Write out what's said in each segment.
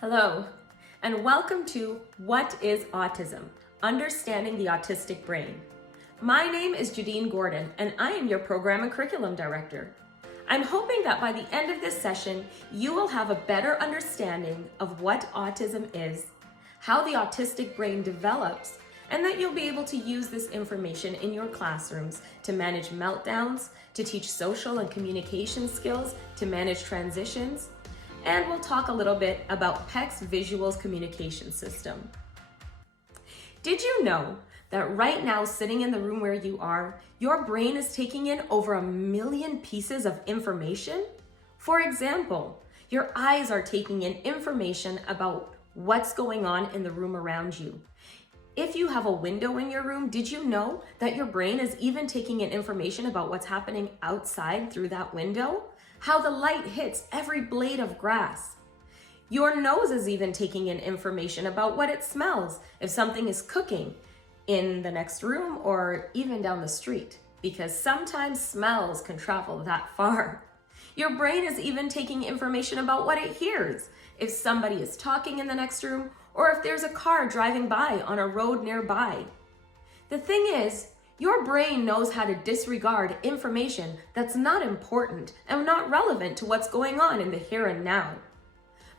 Hello, and welcome to What is Autism? Understanding the Autistic Brain. My name is Jadine Gordon, and I am your Program and Curriculum Director. I'm hoping that by the end of this session, you will have a better understanding of what autism is, how the autistic brain develops, and that you'll be able to use this information in your classrooms to manage meltdowns, to teach social and communication skills, to manage transitions, and we'll talk a little bit about PEC's Visuals Communication System. Did you know that right now, sitting in the room where you are, your brain is taking in over 1 million pieces of information? For example, your eyes are taking in information about what's going on in the room around you. If you have a window in your room, did you know that your brain is even taking in information about what's happening outside through that window? How the light hits every blade of grass. Your nose is even taking in information about what it smells, if something is cooking in the next room or even down the street, because sometimes smells can travel that far. Your brain is even taking information about what it hears, if somebody is talking in the next room or if there's a car driving by on a road nearby. The thing is, your brain knows how to disregard information that's not important and not relevant to what's going on in the here and now.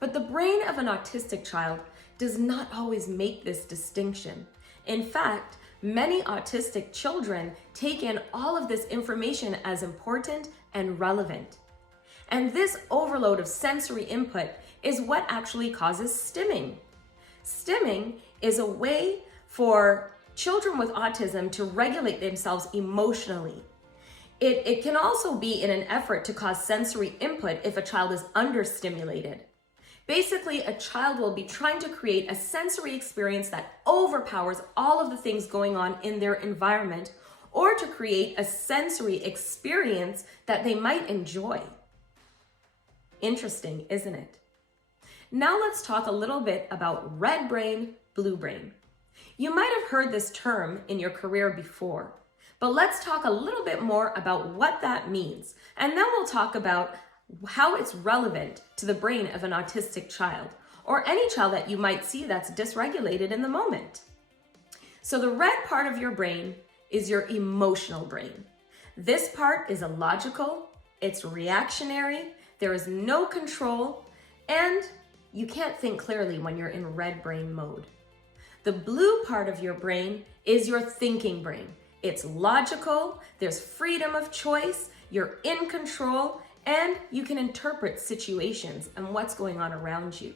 But the brain of an autistic child does not always make this distinction. In fact, many autistic children take in all of this information as important and relevant. And this overload of sensory input is what actually causes stimming. Stimming is a way for children with autism to regulate themselves emotionally. It can also be in an effort to cause sensory input if a child is understimulated. Basically, a child will be trying to create a sensory experience that overpowers all of the things going on in their environment, or to create a sensory experience that they might enjoy. Interesting, isn't it? Now let's talk a little bit about red brain, blue brain. You might have heard this term in your career before, but let's talk a little bit more about what that means, and then we'll talk about how it's relevant to the brain of an autistic child, or any child that you might see that's dysregulated in the moment. So the red part of your brain is your emotional brain. This part is illogical, it's reactionary, there is no control, and you can't think clearly when you're in red brain mode. The blue part of your brain is your thinking brain. It's logical, there's freedom of choice, you're in control, and you can interpret situations and what's going on around you.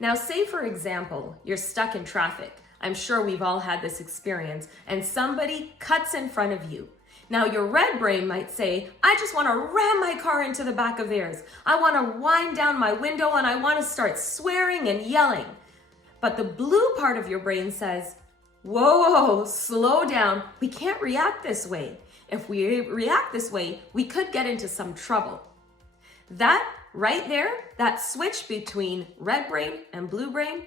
Now, say for example, you're stuck in traffic. I'm sure we've all had this experience, and somebody cuts in front of you. Now, your red brain might say, I just want to ram my car into the back of theirs. I want to wind down my window and I want to start swearing and yelling. But the blue part of your brain says, whoa, slow down. We can't react this way. If we react this way, we could get into some trouble. That right there, that switch between red brain and blue brain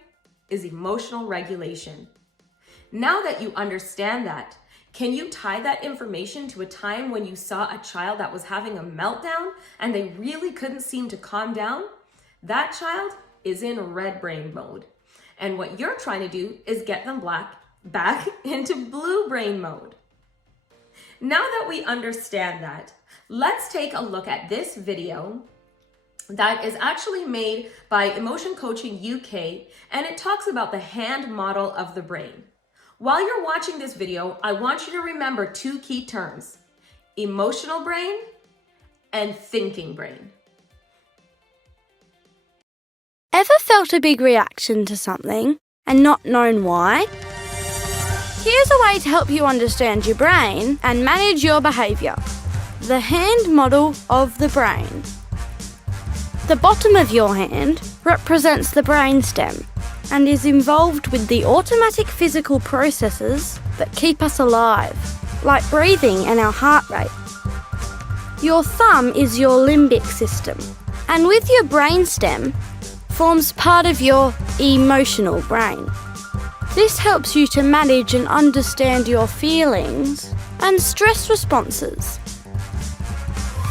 is emotional regulation. Now that you understand that, can you tie that information to a time when you saw a child that was having a meltdown and they really couldn't seem to calm down? That child is in red brain mode. And what you're trying to do is get them back into blue brain mode. Now that we understand that, let's take a look at this video that is actually made by Emotion Coaching UK, and it talks about the hand model of the brain. While you're watching this video, I want you to remember 2 key terms: emotional brain and thinking brain. Ever felt a big reaction to something and not known why? Here's a way to help you understand your brain and manage your behaviour. The hand model of the brain. The bottom of your hand represents the brainstem and is involved with the automatic physical processes that keep us alive, like breathing and our heart rate. Your thumb is your limbic system, and with your brainstem forms part of your emotional brain. This helps you to manage and understand your feelings and stress responses.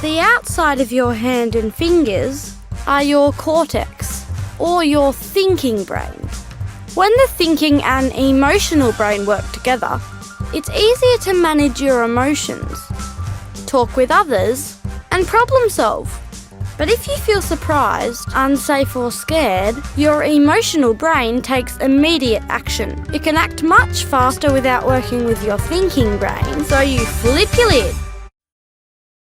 The outside of your hand and fingers are your cortex, or your thinking brain. When the thinking and emotional brain work together, it's easier to manage your emotions, talk with others, and problem solve. But if you feel surprised, unsafe or scared, your emotional brain takes immediate action. It can act much faster without working with your thinking brain, so you flip your lid.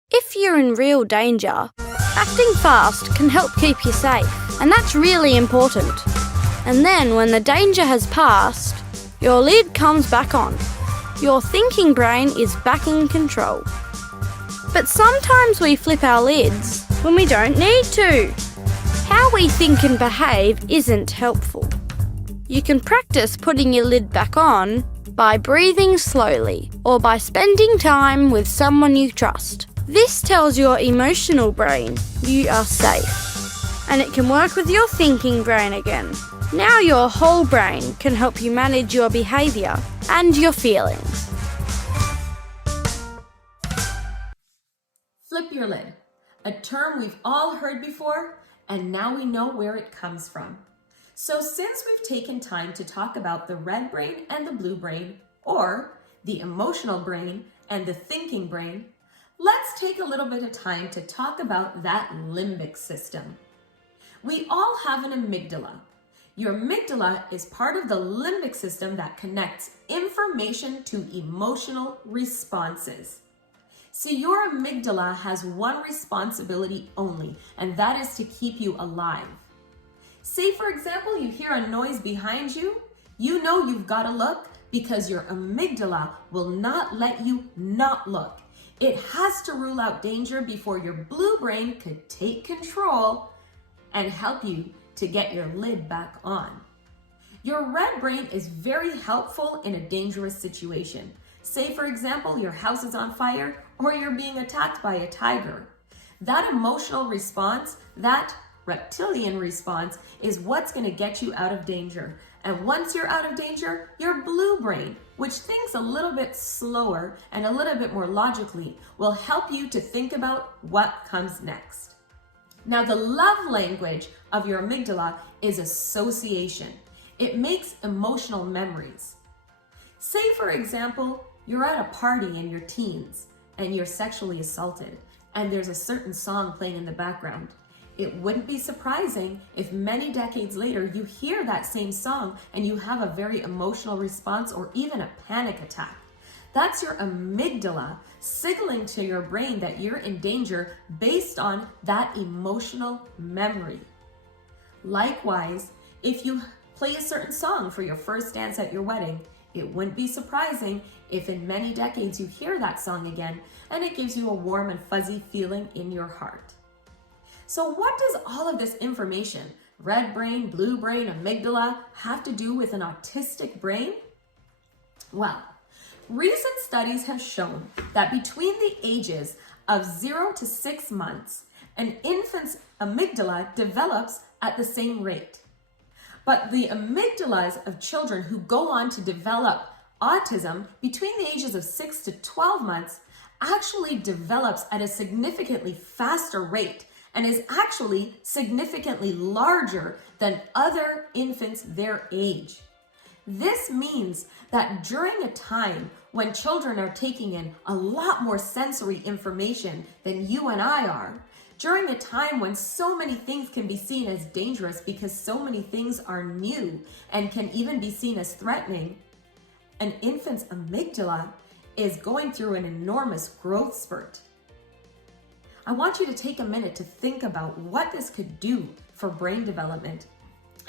If you're in real danger, acting fast can help keep you safe, and that's really important. And then when the danger has passed, your lid comes back on. Your thinking brain is back in control. But sometimes we flip our lids when we don't need to. How we think and behave isn't helpful. You can practice putting your lid back on by breathing slowly or by spending time with someone you trust. This tells your emotional brain you are safe, and it can work with your thinking brain again. Now your whole brain can help you manage your behaviour and your feelings. Flip your lid, a term we've all heard before, and now we know where it comes from. So since we've taken time to talk about the red brain and the blue brain, or the emotional brain and the thinking brain, let's take a little bit of time to talk about that limbic system. We all have an amygdala. Your amygdala is part of the limbic system that connects information to emotional responses. See, your amygdala has one responsibility only, and that is to keep you alive. Say, for example, you hear a noise behind you, you know you've got to look because your amygdala will not let you not look. It has to rule out danger before your blue brain could take control and help you to get your lid back on. Your red brain is very helpful in a dangerous situation. Say, for example, your house is on fire or you're being attacked by a tiger. That emotional response, that reptilian response, is what's going to get you out of danger. And once you're out of danger, your blue brain, which thinks a little bit slower and a little bit more logically, will help you to think about what comes next. Now, the love language of your amygdala is association. It makes emotional memories. Say, for example, you're at a party in your teens and you're sexually assaulted, and there's a certain song playing in the background. It wouldn't be surprising if many decades later you hear that same song and you have a very emotional response or even a panic attack. That's your amygdala signaling to your brain that you're in danger based on that emotional memory. Likewise, if you play a certain song for your first dance at your wedding, it wouldn't be surprising if in many decades you hear that song again and it gives you a warm and fuzzy feeling in your heart. So what does all of this information, red brain, blue brain, amygdala, have to do with an autistic brain? Well, recent studies have shown that between the ages of 0 to 6 months, an infant's amygdala develops at the same rate. But the amygdalas of children who go on to develop autism between the ages of 6 to 12 months actually develops at a significantly faster rate and is actually significantly larger than other infants their age. This means that during a time when children are taking in a lot more sensory information than you and I are, during a time when so many things can be seen as dangerous because so many things are new and can even be seen as threatening, an infant's amygdala is going through an enormous growth spurt. I want you to take a minute to think about what this could do for brain development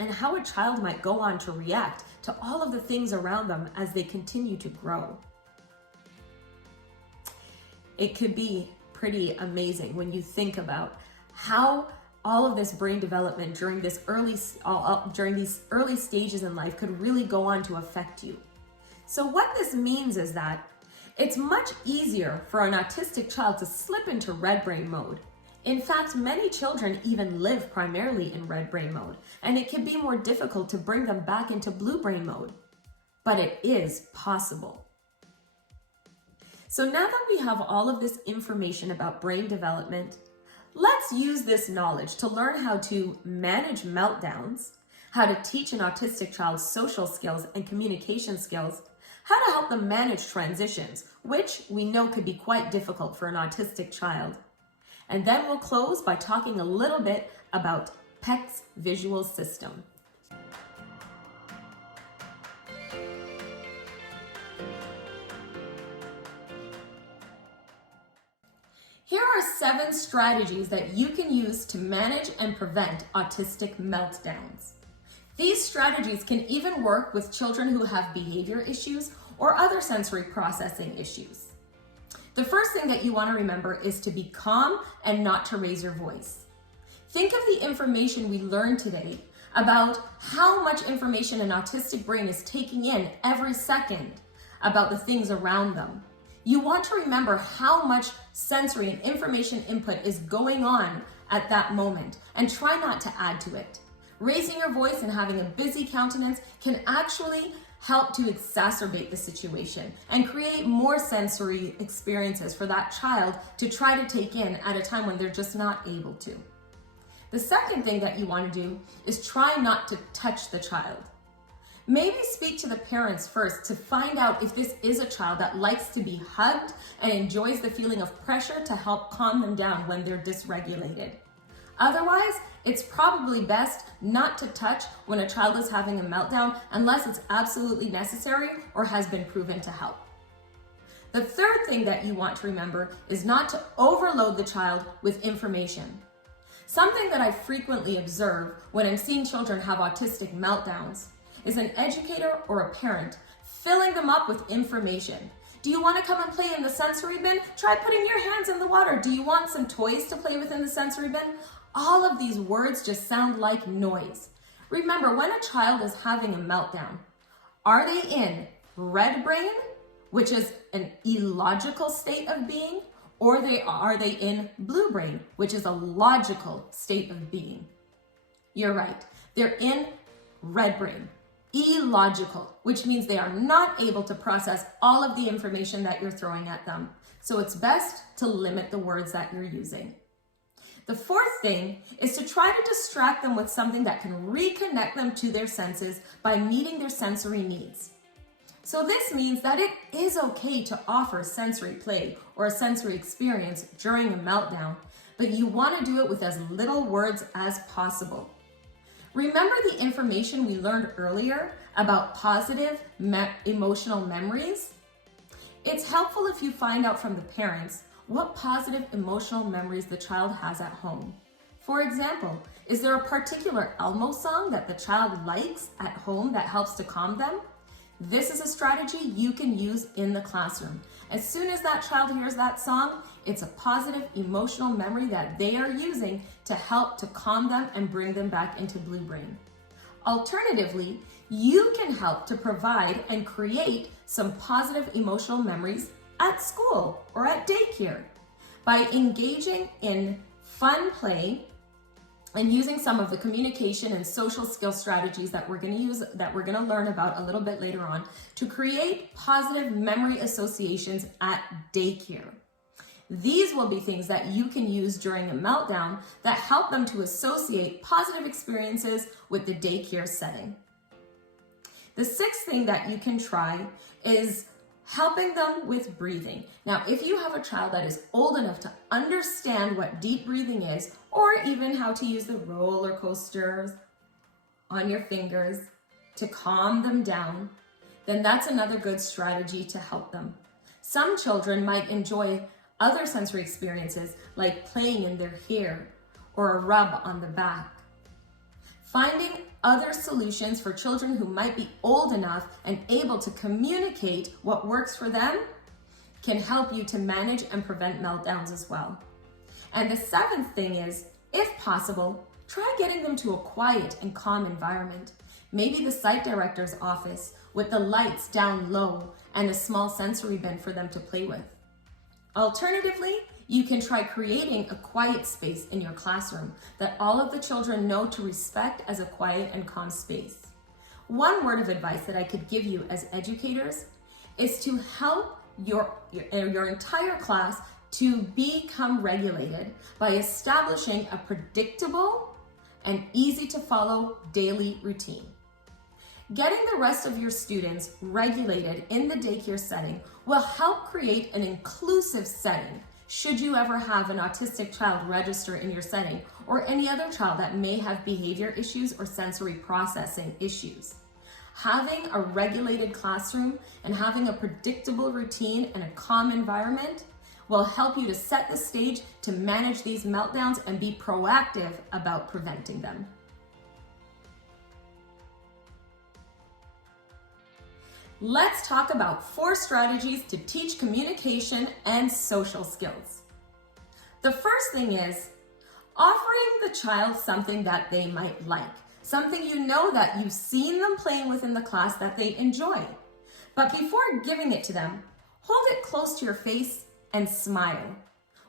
and how a child might go on to react to all of the things around them as they continue to grow. It could be pretty amazing when you think about how all of this brain development during these early stages in life could really go on to affect you. So what this means is that it's much easier for an autistic child to slip into red brain mode. In fact, many children even live primarily in red brain mode, and it can be more difficult to bring them back into blue brain mode. But it is possible. So now that we have all of this information about brain development, let's use this knowledge to learn how to manage meltdowns, how to teach an autistic child social skills and communication skills, how to help them manage transitions, which we know could be quite difficult for an autistic child. And then we'll close by talking a little bit about PEC's visual system. Here are 7 strategies that you can use to manage and prevent autistic meltdowns. These strategies can even work with children who have behavior issues or other sensory processing issues. The first thing that you want to remember is to be calm and not to raise your voice. Think of the information we learned today about how much information an autistic brain is taking in every second about the things around them. You want to remember how much sensory and information input is going on at that moment and try not to add to it. Raising your voice and having a busy countenance can actually help to exacerbate the situation and create more sensory experiences for that child to try to take in at a time when they're just not able to. The second thing that you want to do is try not to touch the child. Maybe speak to the parents first to find out if this is a child that likes to be hugged and enjoys the feeling of pressure to help calm them down when they're dysregulated. Otherwise, it's probably best not to touch when a child is having a meltdown unless it's absolutely necessary or has been proven to help. The third thing that you want to remember is not to overload the child with information. Something that I frequently observe when I'm seeing children have autistic meltdowns is an educator or a parent filling them up with information. Do you want to come and play in the sensory bin? Try putting your hands in the water. Do you want some toys to play with in the sensory bin? All of these words just sound like noise. Remember, when a child is having a meltdown, are they in red brain, which is an illogical state of being, or are they in blue brain, which is a logical state of being? You're right. They're in red brain. Illogical, which means they are not able to process all of the information that you're throwing at them. So it's best to limit the words that you're using. The fourth thing is to try to distract them with something that can reconnect them to their senses by meeting their sensory needs. So this means that it is okay to offer sensory play or a sensory experience during a meltdown, but you want to do it with as little words as possible. Remember the information we learned earlier about positive emotional memories? It's helpful if you find out from the parents what positive emotional memories the child has at home. For example, is there a particular Elmo song that the child likes at home that helps to calm them? This is a strategy you can use in the classroom. As soon as that child hears that song, it's a positive emotional memory that they are using to help to calm them and bring them back into blue brain. Alternatively, you can help to provide and create some positive emotional memories at school or at daycare by engaging in fun play and using some of the communication and social skill strategies that we're going to learn about a little bit later on to create positive memory associations at daycare. These will be things that you can use during a meltdown that help them to associate positive experiences with the daycare setting. The sixth thing that you can try is helping them with breathing. Now, if you have a child that is old enough to understand what deep breathing is, or even how to use the roller coasters on your fingers to calm them down, then that's another good strategy to help them. Some children might enjoy other sensory experiences like playing in their hair or a rub on the back. Finding other solutions for children who might be old enough and able to communicate what works for them can help you to manage and prevent meltdowns as well. And the seventh thing is, if possible, try getting them to a quiet and calm environment. Maybe the site director's office with the lights down low and a small sensory bin for them to play with. Alternatively, you can try creating a quiet space in your classroom that all of the children know to respect as a quiet and calm space. One word of advice that I could give you as educators is to help your entire class to become regulated by establishing a predictable and easy to follow daily routine. Getting the rest of your students regulated in the daycare setting will help create an inclusive setting should you ever have an autistic child register in your setting or any other child that may have behavior issues or sensory processing issues. Having a regulated classroom and having a predictable routine and a calm environment will help you to set the stage to manage these meltdowns and be proactive about preventing them. Let's talk about 4 strategies to teach communication and social skills. The first thing is offering the child something that they might like, something you know that you've seen them playing with in the class that they enjoy. But before giving it to them, hold it close to your face and smile.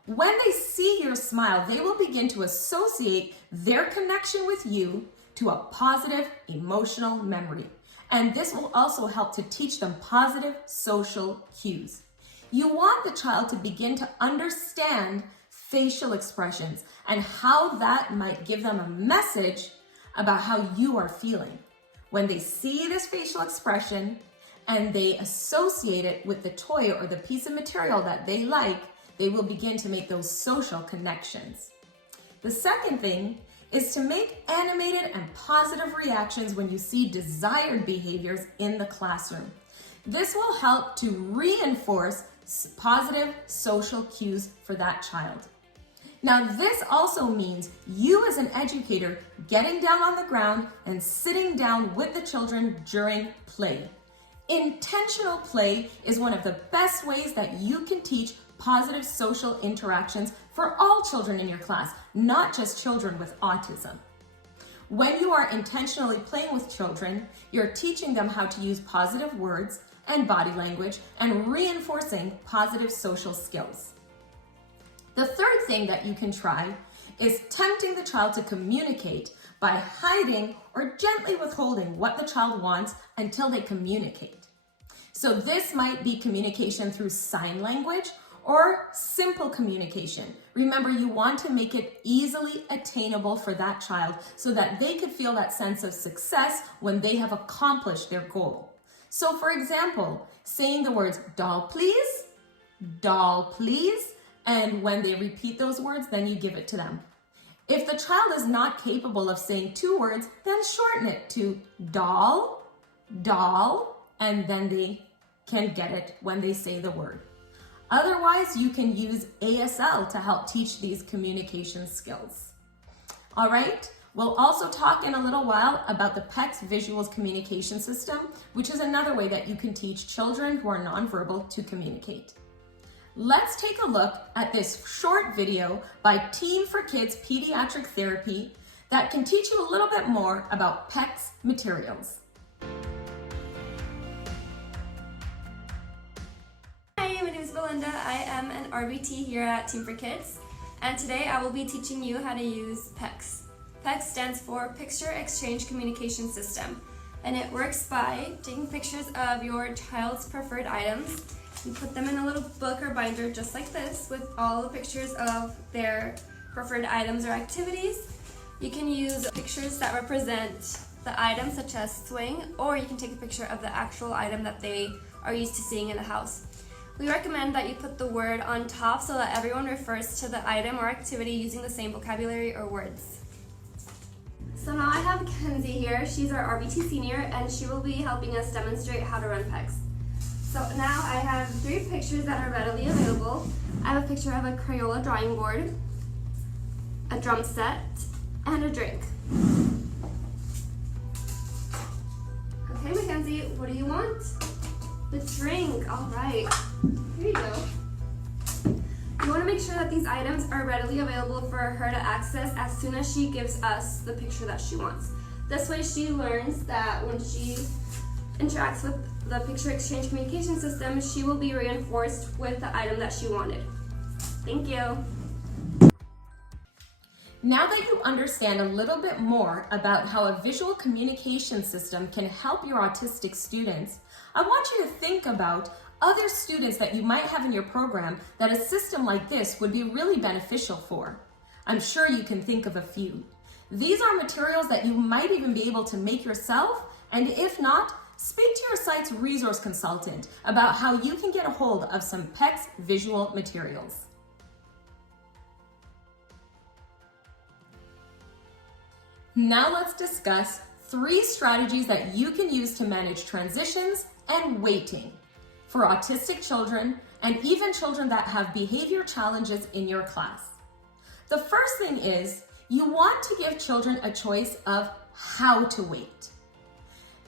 When they see your smile, they will begin to associate their connection with you to a positive emotional memory. And this will also help to teach them positive social cues. You want the child to begin to understand facial expressions and how that might give them a message about how you are feeling. When they see this facial expression and they associate it with the toy or the piece of material that they like, they will begin to make those social connections. The second thing is to make animated and positive reactions when you see desired behaviors in the classroom. This will help to reinforce positive social cues for that child. Now, this also means you as an educator getting down on the ground and sitting down with the children during play. Intentional play is one of the best ways that you can teach positive social interactions for all children in your class, not just children with autism. When you are intentionally playing with children, you're teaching them how to use positive words and body language and reinforcing positive social skills. The third thing that you can try is tempting the child to communicate by hiding or gently withholding what the child wants until they communicate. So this might be communication through sign language or simple communication. Remember, you want to make it easily attainable for that child so that they could feel that sense of success when they have accomplished their goal. So for example, saying the words doll please, and when they repeat those words, then you give it to them. If the child is not capable of saying 2 words, then shorten it to doll, and then they can get it when they say the word. Otherwise, you can use ASL to help teach these communication skills. All right, we'll also talk in a little while about the PECS Visuals Communication System, which is another way that you can teach children who are nonverbal to communicate. Let's take a look at this short video by Team for Kids Pediatric Therapy that can teach you a little bit more about PECS materials. Belinda. I am an RBT here at Team for Kids, and today I will be teaching you how to use PECS. PECS stands for Picture Exchange Communication System, and it works by taking pictures of your child's preferred items. You put them in a little book or binder just like this with all the pictures of their preferred items or activities. You can use pictures that represent the item, such as swing, or you can take a picture of the actual item that they are used to seeing in the house. We recommend that you put the word on top so that everyone refers to the item or activity using the same vocabulary or words. So now I have Kenzie here. She's our RBT senior, and she will be helping us demonstrate how to run PECS. So now I have 3 pictures that are readily available. I have a picture of a Crayola drawing board, a drum set, and a drink. Okay, Mackenzie, what do you want? The drink, all right. Here you go. You want to make sure that these items are readily available for her to access as soon as she gives us the picture that she wants. This way she learns that when she interacts with the picture exchange communication system, she will be reinforced with the item that she wanted. Thank you. Now that you understand a little bit more about how a visual communication system can help your autistic students, I want you to think about other students that you might have in your program that a system like this would be really beneficial for. I'm sure you can think of a few. These are materials that you might even be able to make yourself, and if not, speak to your site's resource consultant about how you can get a hold of some PECS visual materials. Now let's discuss 3 strategies that you can use to manage transitions and waiting for autistic children and even children that have behavior challenges in your class. The first thing is you want to give children a choice of how to wait.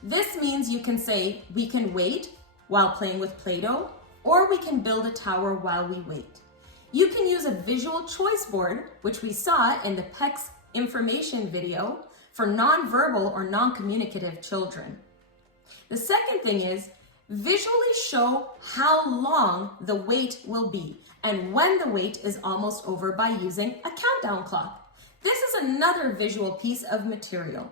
This means you can say, we can wait while playing with Play-Doh, or we can build a tower while we wait. You can use a visual choice board, which we saw in the PECS information video, for nonverbal or non-communicative children. The second thing is visually show how long the wait will be and when the wait is almost over by using a countdown clock. This is another visual piece of material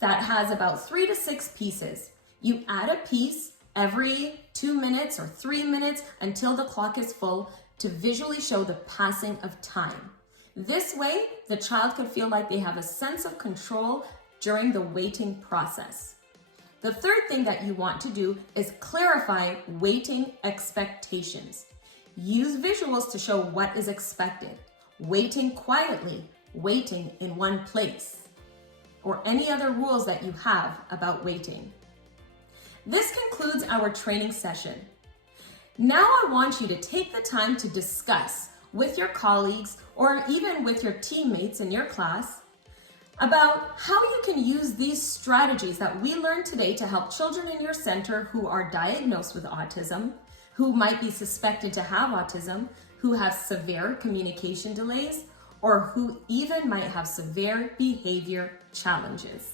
that has about 3 to 6 pieces. You add a piece every 2 minutes or 3 minutes until the clock is full to visually show the passing of time. This way, the child can feel like they have a sense of control during the waiting process. The third thing that you want to do is clarify waiting expectations. Use visuals to show what is expected. Waiting quietly, waiting in one place, or any other rules that you have about waiting. This concludes our training session. Now I want you to take the time to discuss with your colleagues or even with your teammates in your class about how you can use these strategies that we learned today to help children in your center who are diagnosed with autism, who might be suspected to have autism, who have severe communication delays, or who even might have severe behavior challenges.